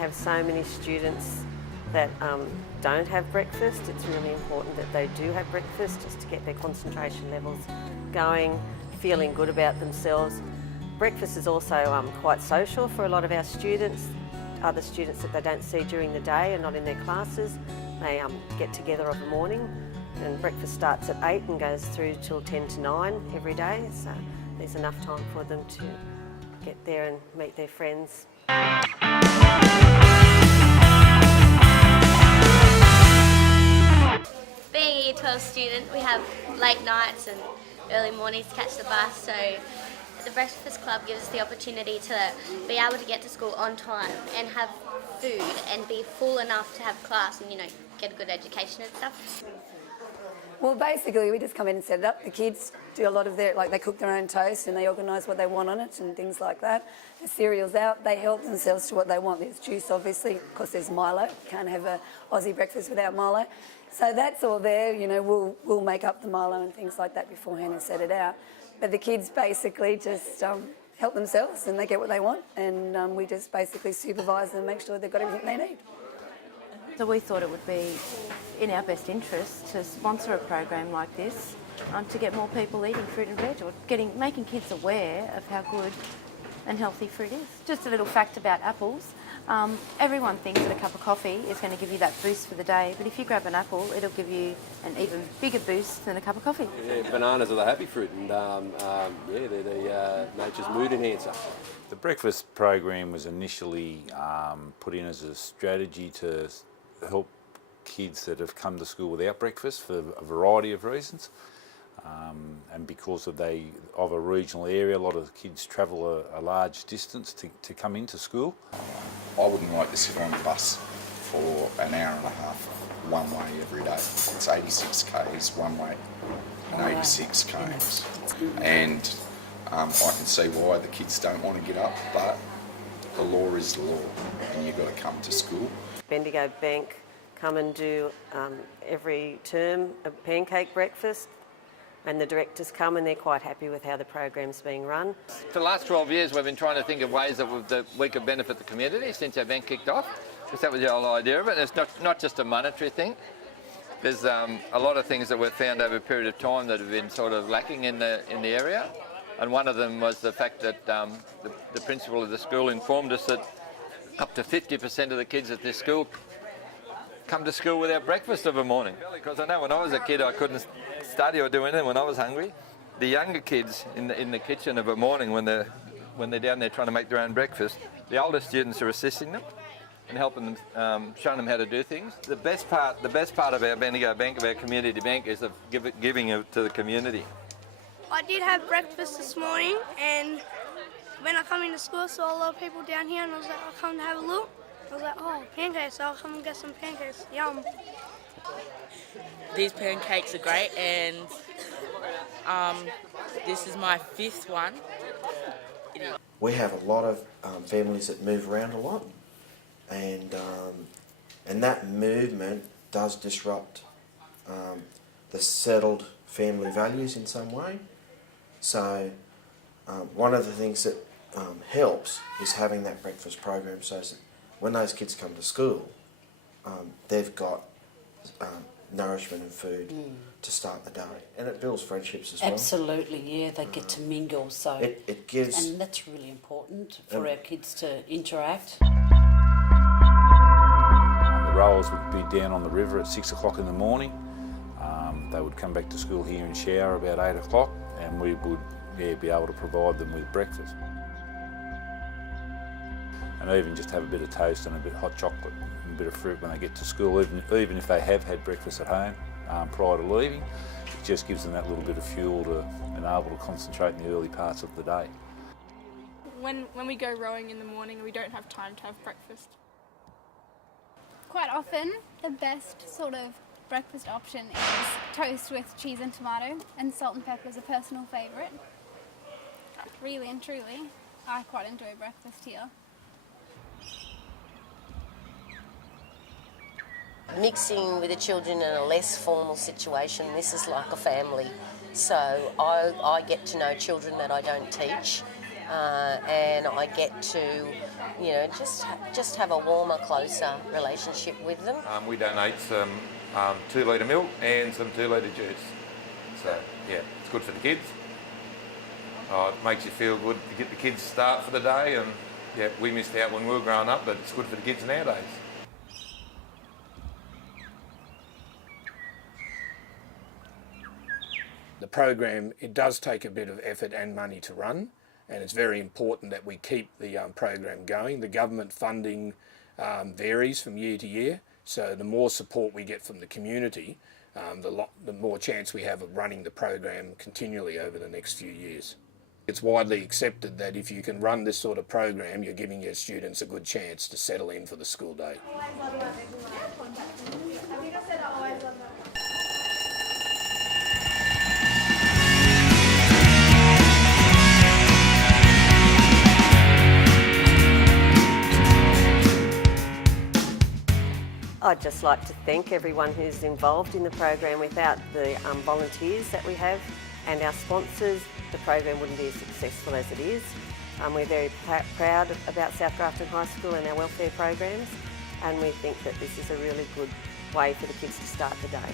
have so many students that don't have breakfast, it's really important that they do have breakfast just to get their concentration levels going, feeling good about themselves. Breakfast is also quite social for a lot of our students. Other students that they don't see during the day and not in their classes, they get together of a morning, and breakfast starts at 8 and goes through till 10 to 9 every day, so there's enough time for them to get there and meet their friends. Being a Year 12 student, we have late nights and early mornings to catch the bus, so the Breakfast Club gives us the opportunity to be able to get to school on time and have food and be full enough to have class and, get a good education and stuff. Well, basically, we just come in and set it up. The kids do a lot of they cook their own toast and they organise what they want on it and things like that. The cereal's out, they help themselves to what they want. There's juice, obviously, because there's Milo. Can't have an Aussie breakfast without Milo. So that's all there, we'll make up the Milo and things like that beforehand and set it out. But the kids basically just help themselves and they get what they want, and we just basically supervise and make sure they've got everything they need. So we thought it would be in our best interest to sponsor a program like this to get more people eating fruit and veg, or making kids aware of how good and healthy fruit is. Just a little fact about apples. Everyone thinks that a cup of coffee is going to give you that boost for the day, but if you grab an apple, it'll give you an even bigger boost than a cup of coffee. Yeah, bananas are the happy fruit, and they're the nature's mood enhancer. The breakfast program was initially put in as a strategy to help kids that have come to school without breakfast for a variety of reasons. And because of a regional area, a lot of the kids travel a large distance to come into school. I wouldn't like to sit on a bus for an hour and a half one way every day. It's 86 k's one way and 86 k's. And I can see why the kids don't want to get up, but the law is the law and you've got to come to school. Bendigo Bank come and do every term a pancake breakfast, and the directors come and they're quite happy with how the program's being run. For the last 12 years we've been trying to think of ways that we could benefit the community since our bank kicked off, because that was the whole idea of it. It's not just a monetary thing. There's a lot of things that we've found over a period of time that have been sort of lacking in the area, and one of them was the fact that the principal of the school informed us that up to 50% of the kids at this school come to school without breakfast of a morning. Because I know when I was a kid I couldn't study or do anything when I was hungry. The younger kids in the kitchen of a morning when they're down there trying to make their own breakfast, the older students are assisting them and helping them, showing them how to do things. The best part of our Bendigo Bank, of our community bank, is of giving it to the community. I did have breakfast this morning, and when I come into school I saw a lot of people down here and I was like, I'll come to have a look. I was like, oh, pancakes, so I'll come and get some pancakes. Yum. These pancakes are great, and this is my 5th one. We have a lot of families that move around a lot, and that movement does disrupt the settled family values in some way. So one of the things that helps is having that breakfast program, so that when those kids come to school, they've got nourishment and food to start the day, and it builds friendships as well. Absolutely, yeah, they get to mingle, so it gives, and that's really important for our kids to interact. The rowers would be down on the river at 6 o'clock in the morning. They would come back to school here and shower about 8 o'clock, and we would be able to provide them with breakfast. And even just have a bit of toast and a bit of hot chocolate and a bit of fruit when they get to school, even if they have had breakfast at home prior to leaving. It just gives them that little bit of fuel to enable to concentrate in the early parts of the day. When we go rowing in the morning, we don't have time to have breakfast. Quite often, the best sort of breakfast option is toast with cheese and tomato, and salt and pepper is a personal favourite. Really and truly, I quite enjoy breakfast here. Mixing with the children in a less formal situation, this is like a family. So I get to know children that I don't teach, and I get to, you know, just have a warmer, closer relationship with them. We donate some 2 litre milk and some 2 litre juice. So yeah, it's good for the kids. It makes you feel good to get the kids start for the day, and yeah, we missed out when we were growing up, but it's good for the kids nowadays. The program, it does take a bit of effort and money to run, and it's very important that we keep the program going. The government funding varies from year to year, so the more support we get from the community, the more chance we have of running the program continually over the next few years. It's widely accepted that if you can run this sort of program, you're giving your students a good chance to settle in for the school day. I'd just like to thank everyone who's involved in the program. Without the volunteers that we have and our sponsors, the program wouldn't be as successful as it is. We're very proud about South Grafton High School and our welfare programs, and we think that this is a really good way for the kids to start the day.